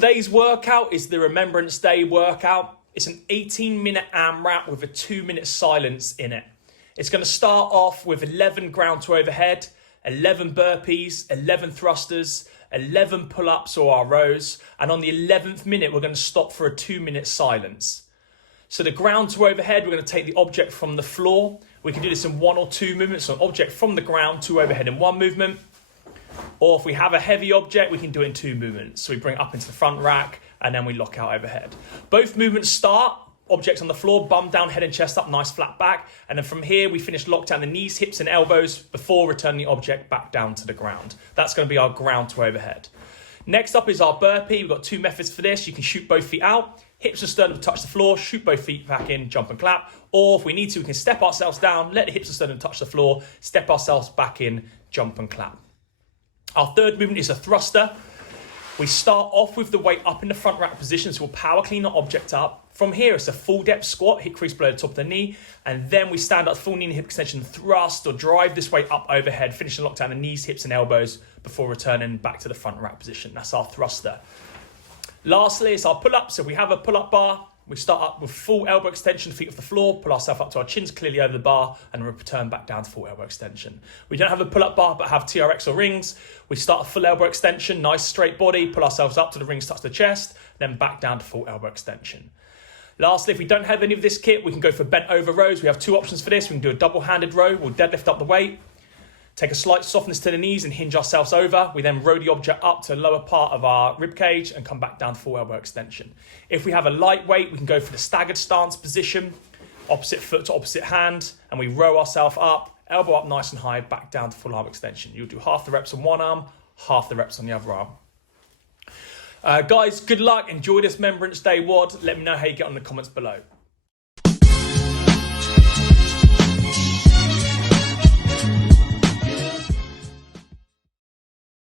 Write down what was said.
Today's workout is the Remembrance Day workout. It's an 18-minute AMRAP with a 2-minute silence in it. It's going to start off with 11 ground to overhead, 11 burpees, 11 thrusters, 11 pull-ups or our rows, and on the 11th minute, we're going to stop for a 2-minute silence. So the ground to overhead, we're going to take the object from the floor. We can do this in 1 or 2 movements, so an object from the ground to overhead in 1 movement. Or if we have a heavy object, we can do it in 2 movements. So we bring it up into the front rack and then we lock out overhead. Both movements start, objects on the floor, bum down, head and chest up, nice flat back. And then from here, we finish locked down the knees, hips and elbows before returning the object back down to the ground. That's going to be our ground to overhead. Next up is our burpee. We've got 2 methods for this. You can shoot both feet out, hips and sternum touch the floor, shoot both feet back in, jump and clap. Or if we need to, we can step ourselves down, let the hips and sternum touch the floor, step ourselves back in, jump and clap. Our third movement is a thruster. We start off with the weight up in the front rack position, so we'll power clean the object up. From here, it's a full depth squat, hip crease below the top of the knee, and then we stand up, full knee and hip extension, thrust or drive this weight up overhead, finish and lock down the knees, hips and elbows before returning back to the front rack position. That's our thruster. Lastly, it's our pull-up. So we have a pull-up bar. We start up with full elbow extension, feet off the floor, pull ourselves up to our chins clearly over the bar, and we return back down to full elbow extension. We don't have a pull-up bar, but have TRX or rings. We start a full elbow extension, nice straight body, pull ourselves up to the rings touch the chest, then back down to full elbow extension. Lastly, if we don't have any of this kit, we can go for bent over rows. We have 2 options for this. We can do a double-handed row. We'll deadlift up the weight, take a slight softness to the knees and hinge ourselves over. We then row the object up to the lower part of our rib cage and come back down to full elbow extension. If we have a light weight, we can go for the staggered stance position, opposite foot to opposite hand, and we row ourselves up, elbow up nice and high, back down to full arm extension. You'll do half the reps on one arm, half the reps on the other arm. Guys, good luck. Enjoy this Remembrance Day WOD. Let me know how you get on in the comments below.